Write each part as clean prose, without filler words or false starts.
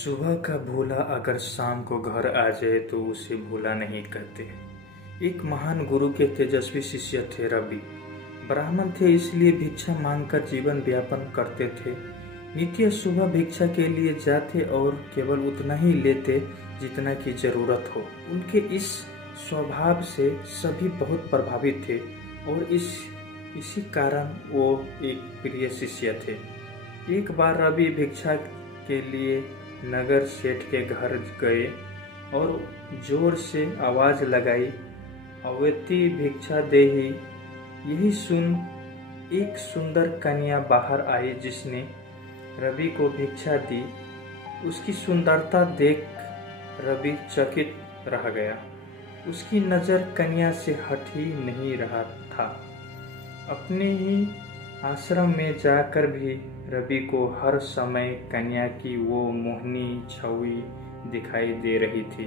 सुबह का भूला अगर शाम को घर आ जाए तो उसे भूला नहीं कहते। एक महान गुरु के तेजस्वी शिष्य थे रवि। ब्राह्मण थे, इसलिए भिक्षा मांगकर जीवन व्यापन करते थे। नित्य सुबह भिक्षा के लिए जाते और केवल उतना ही लेते जितना की जरूरत हो। उनके इस स्वभाव से सभी बहुत प्रभावित थे और इसी कारण वो एक प्रिय शिष्य थे। एक बार रवि भिक्षा के लिए नगर सेठ के घर गए और जोर से आवाज लगाई, अवती भिक्षा देही। यही सुन एक सुंदर कन्या बाहर आई जिसने रवि को भिक्षा दी। उसकी सुंदरता देख रवि चकित रह गया। उसकी नजर कन्या से हट ही नहीं रहा था। अपने ही आश्रम में जाकर भी रवि को हर समय कन्या की वो मोहनी छवि दिखाई दे रही थी।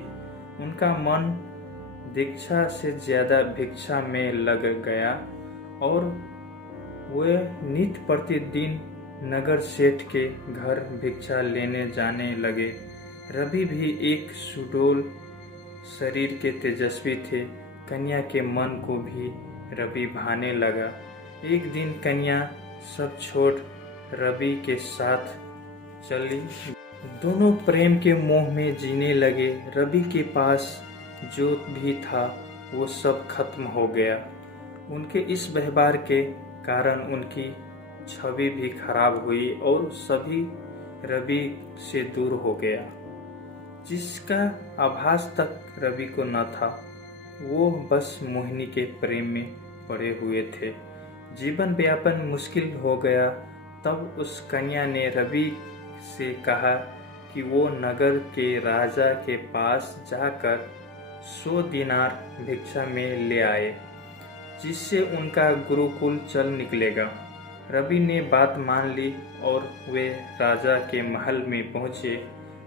उनका मन दीक्षा से ज्यादा भिक्षा में लग गया और वे नित्य प्रतिदिन नगर सेठ के घर भिक्षा लेने जाने लगे। रवि भी एक सुडौल शरीर के तेजस्वी थे। कन्या के मन को भी रवि भाने लगा। एक दिन कन्या सब छोड़ रवि के साथ चली। दोनों प्रेम के मोह में जीने लगे। रवि के पास जो भी था वो सब खत्म हो गया। उनके इस व्यवहार के कारण उनकी छवि भी खराब हुई और सभी रवि से दूर हो गया। जिसका आभास तक रवि को न था, वो बस मोहिनी के प्रेम में पड़े हुए थे। जीवन व्यापन मुश्किल हो गया। तब उस कन्या ने रवि से कहा कि वो नगर के राजा के पास जाकर 100 दिनार भिक्षा में ले आए, जिससे उनका गुरुकुल चल निकलेगा। रवि ने बात मान ली और वे राजा के महल में पहुंचे,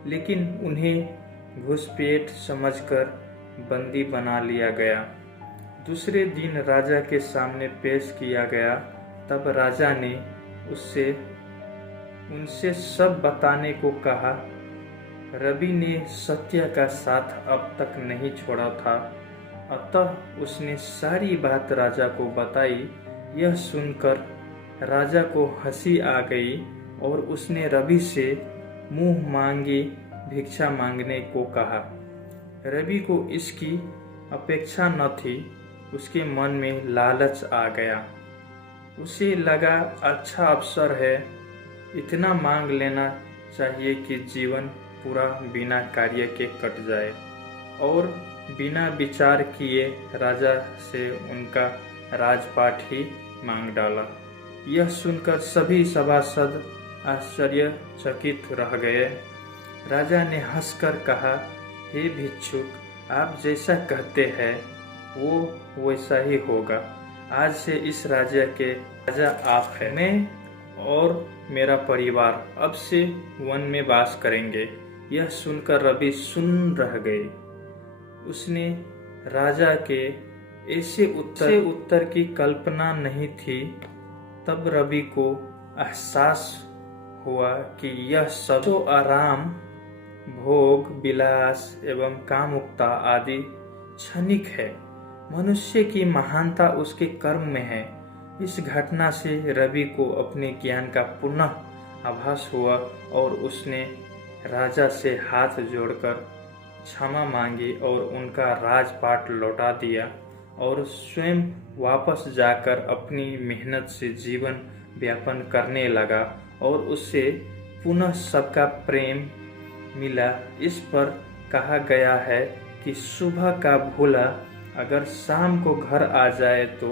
लेकिन उन्हें घुसपैठ समझकर बंदी बना लिया गया। दूसरे दिन राजा के सामने पेश किया गया। तब राजा ने उनसे सब बताने को कहा। रवि ने सत्य का साथ अब तक नहीं छोड़ा था, अतः उसने सारी बात राजा को बताई। यह सुनकर राजा को हंसी आ गई और उसने रवि से मुंह मांगी भिक्षा मांगने को कहा। रवि को इसकी अपेक्षा न थी। उसके मन में लालच आ गया। उसे लगा अच्छा अवसर है, इतना मांग लेना चाहिए कि जीवन पूरा बिना कार्य के कट जाए। और बिना विचार किए राजा से उनका राजपाट ही मांग डाला। यह सुनकर सभी सभासद आश्चर्यचकित रह गए। राजा ने हंसकर कहा, हे भिक्षुक, आप जैसा कहते हैं वो वैसा ही होगा। आज से इस राज्य के राजा आप हैं। मैं और मेरा परिवार अब से वन में वास करेंगे। यह सुनकर रवि सुन्न रह गए। उसने राजा के ऐसे उत्तर की कल्पना नहीं थी। तब रवि को एहसास हुआ कि यह सब तो आराम, भोग विलास एवं कामुकता आदि क्षणिक है। मनुष्य की महानता उसके कर्म में है। इस घटना से रवि को अपने ज्ञान का पुनः आभास हुआ और उसने राजा से हाथ जोड़कर क्षमा मांगी और उनका राजपाट लौटा दिया और स्वयं वापस जाकर अपनी मेहनत से जीवन व्यापन करने लगा और उससे पुनः सबका प्रेम मिला। इस पर कहा गया है कि सुबह का भूला अगर शाम को घर आ जाए तो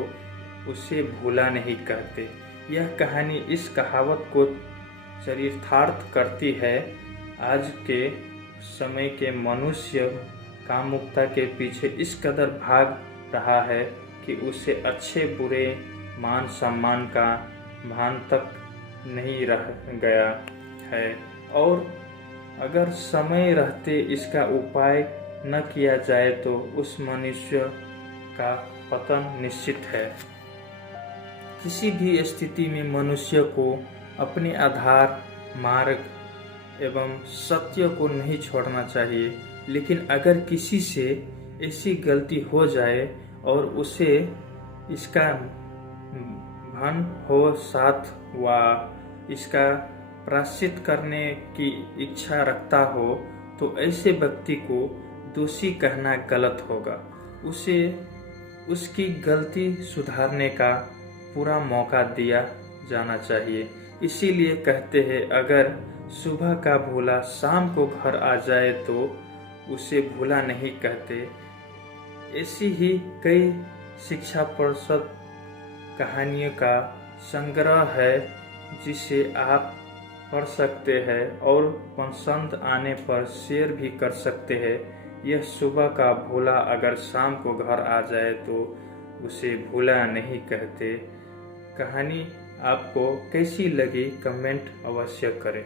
उसे भूला नहीं कहते। यह कहानी इस कहावत को चरितार्थ करती है। आज के समय के मनुष्य कामुकता के पीछे इस कदर भाग रहा है कि उसे अच्छे बुरे मान सम्मान का भान तक नहीं रह गया है और अगर समय रहते इसका उपाय न किया जाए तो उस मनुष्य का पतन निश्चित है। किसी भी स्थिति में मनुष्य को अपने आधार, मार्ग एवं सत्य को नहीं छोड़ना चाहिए। लेकिन अगर किसी से ऐसी गलती हो जाए और उसे इसका भान हो साथ व इसका प्रायश्चित करने की इच्छा रखता हो, तो ऐसे व्यक्ति को दोषी कहना गलत होगा। उसे उसकी गलती सुधारने का पूरा मौका दिया जाना चाहिए। इसीलिए कहते हैं, अगर सुबह का भूला शाम को घर आ जाए तो उसे भूला नहीं कहते। ऐसी ही कई शिक्षाप्रद कहानियों का संग्रह है जिसे आप पढ़ सकते हैं और पसंद आने पर शेयर भी कर सकते हैं। यह सुबह का भूला अगर शाम को घर आ जाए तो उसे भूला नहीं कहते। कहानी आपको कैसी लगी कमेंट अवश्य करें।